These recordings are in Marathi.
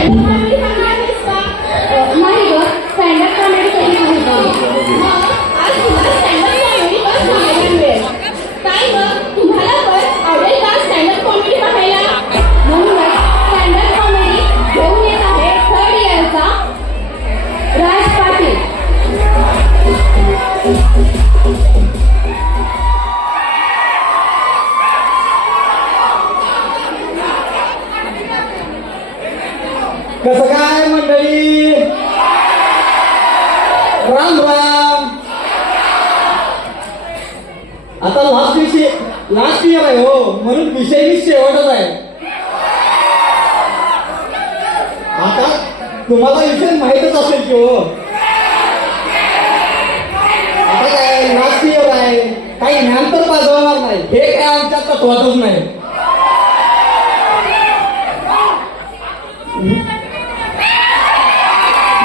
Amen. कसं काय मंडळी? राम राम. आता लास्ट विषय लास्ट इयर आहे हो म्हणून विषय मी शेवटच आहे. आता तुम्हाला विषय माहितच असेल की हो. आता काय लास्ट इयर आहे काही ज्ञान तर पाजवणार नाही. हे काय आमच्या तत्वातच नाही.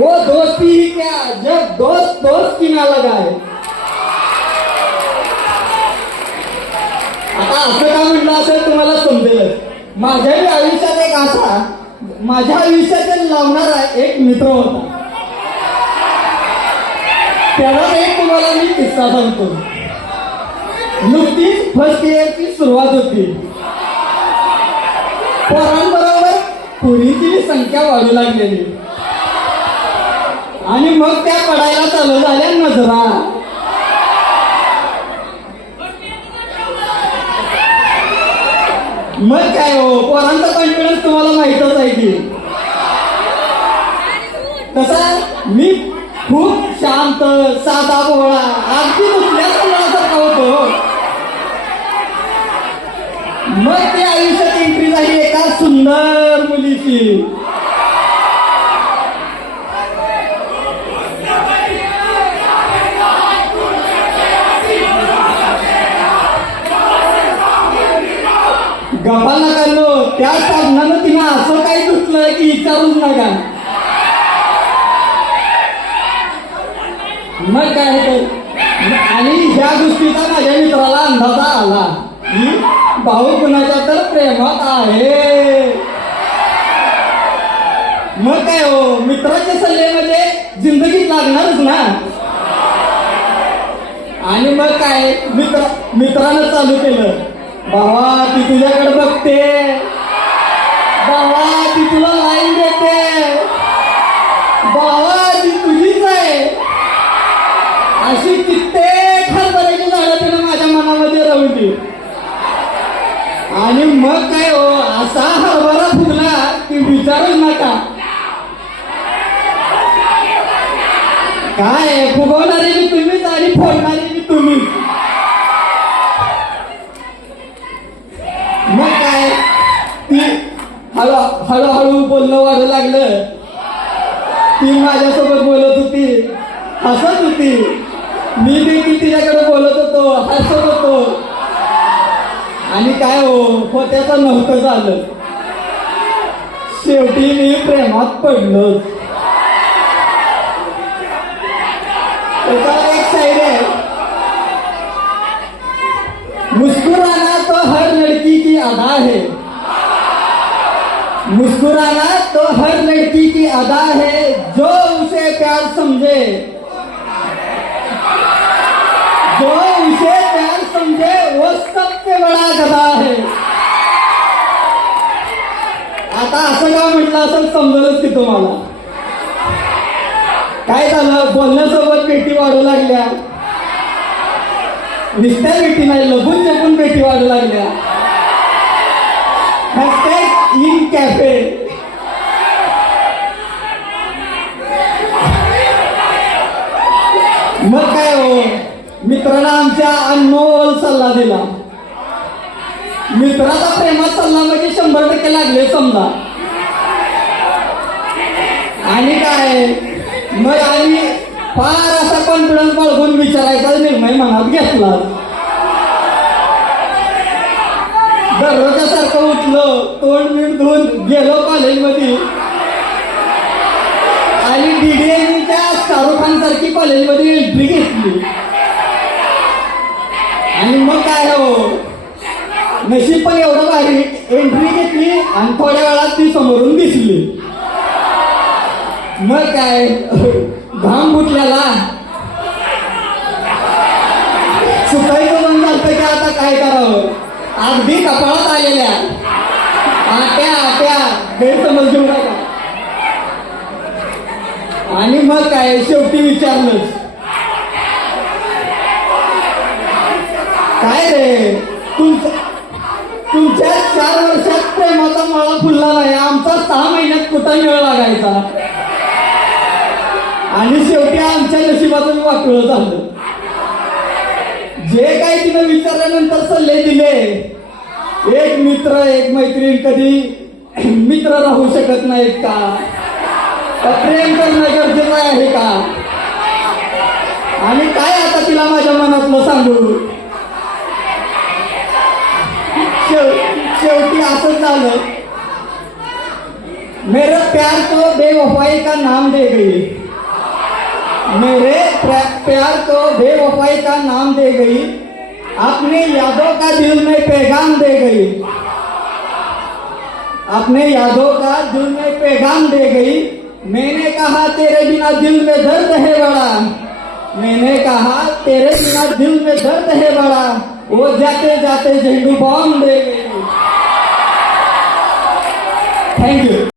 वो दोस्ती ही क्या जब दोस्त दोस्त की ना लगाए। आता असं का म्हटलं असेल तुम्हाला समजेलच. माझ्याही आयुष्यात एक असा माझ्या आयुष्यात लावणारा एक मित्र होता. त्याला एक तुम्हाला मी किस्सा सांगतो. नुकतीच फर्स्ट इयरची सुरुवात होती. पोरांबरोबर पुरीची संख्या वाढू लागलेली. आणि मग त्या पडायला चालू झाल्या नजरा मग काय हो पोरांचा कॉन्फिडन्स तुम्हाला माहितच आहे की. तसा मी खूप शांत साधा पोहळा अगदी दुसऱ्याच मुलासारखा होतो हो. मग ते आयुष्यात एंट्री झाली एका सुंदर मुलीची. गप्पा काढलो त्या साधनानं तिला असं काही दुसलं की विचारूच नका. मग काय तर आणि ह्या गोष्टीचा माझ्या मित्राला अंदाजा आला. की भाऊ कुणाच्या तर प्रेमात आहे. मग काय हो? मित्राचे सल्ले म्हणजे जिंदगीत लागणारच ना. आणि मग काय? मित्र मित्रानं चालू केलं. भावा ती तुझ्याकडे बघते. भावा ती तुला लाईन देते. भावा ती तुझीच आहे. अशी कित्येक हरभऱ्याची झाडं त्यानं माझ्या मनामध्ये रवली आणि मग काय हो असा हरभरा फुगला की विचारूच नका. काय फुगवणारे मी तुम्हीच आणि फोडणार ती हळूहळू बोलणं वाढू लागलं. ती माझ्यासोबत बोलत होती. हसत होती. मी देखील तिच्याकडे बोलत होतो. हसत होतो. आणि काय हो होत्याचं नव्हतं झालं. शेवटी मी प्रेमात पडलो. त्याच्यावर एक साईड आहे. मुस्कुराना तो हर लड़की की अदा है मुस्कुराना तो हर लड़की की अदा है जो उसे प्यार समझे। जो उसे प्यार समझे वो सबसे बड़ा गदा है। आता असं का म्हटलं असं समजलंच की तुम्हाला. काय झालं? बोलण्यासोबत पेटी वाढू लागल्या. नुसत्या पेटी नाही लपून जपून पेटी वाढू लागल्या. मग काय हो? मित्रांना आमच्या अनमोल सल्ला दिला. मित्राचा प्रेमात सल्ला म्हणजे शंभर टक्के लागले समजा. आणि काय? मग आम्ही फार असा कॉन्फिडन्स बाळगून विचारायचा निर्णय मनात घेतला. दररोजासारखं उठलो तोंड मीठ धुवून गेलो कॉलेजमध्ये आणि डीडीए शाहरुख खान सारखी कॉलेजमध्ये एंट्री घेतली. आणि मग काय हो? नशीब पण एवढं भारी. एंट्री घेतली आणि थोड्या वेळात ती समोरून दिसली. मग काय? घाम फुटल्याला सुकायचं मन झालं की आता काय करावं? अगदी कपाळात आलेल्या. आट्या आट्या. गैरसमज घेऊन आणि मग काय शेवटी विचारलंच काय रे? तुमचं तुमच्या चार वर्षात प्रेमाचा मळा फुलला नाही. आमचा सहा महिन्यात कुठं वेळ लागायचा? आणि शेवटी आमच्या नशिबातून वाटलं झालं. जे काही तिने विचारल्यानंतर सल्ले दिले एक मित्र एक मैत्रीण कधी मित्र राहू शकत नाहीत का? का प्रेम करणं गरजेचं आहे का आणि काय आता तिला माझ्या सांगू शेवटी झालं मेरे प्यार को बेवफाई का नाम दे गई मेरे प्यार को बेवफाई का नाम दे गई अपने यादों का दिल में पैगाम दे गई अपने यादों का दिल में पैगाम दे गई मैंने कहा तेरे बिना दिल में दर्द है बड़ा। मैंने कहा तेरे बिना दिल में दर्द है बड़ा। वो जाते जाते झेंडू बॉम्ब दे गई थैंक यू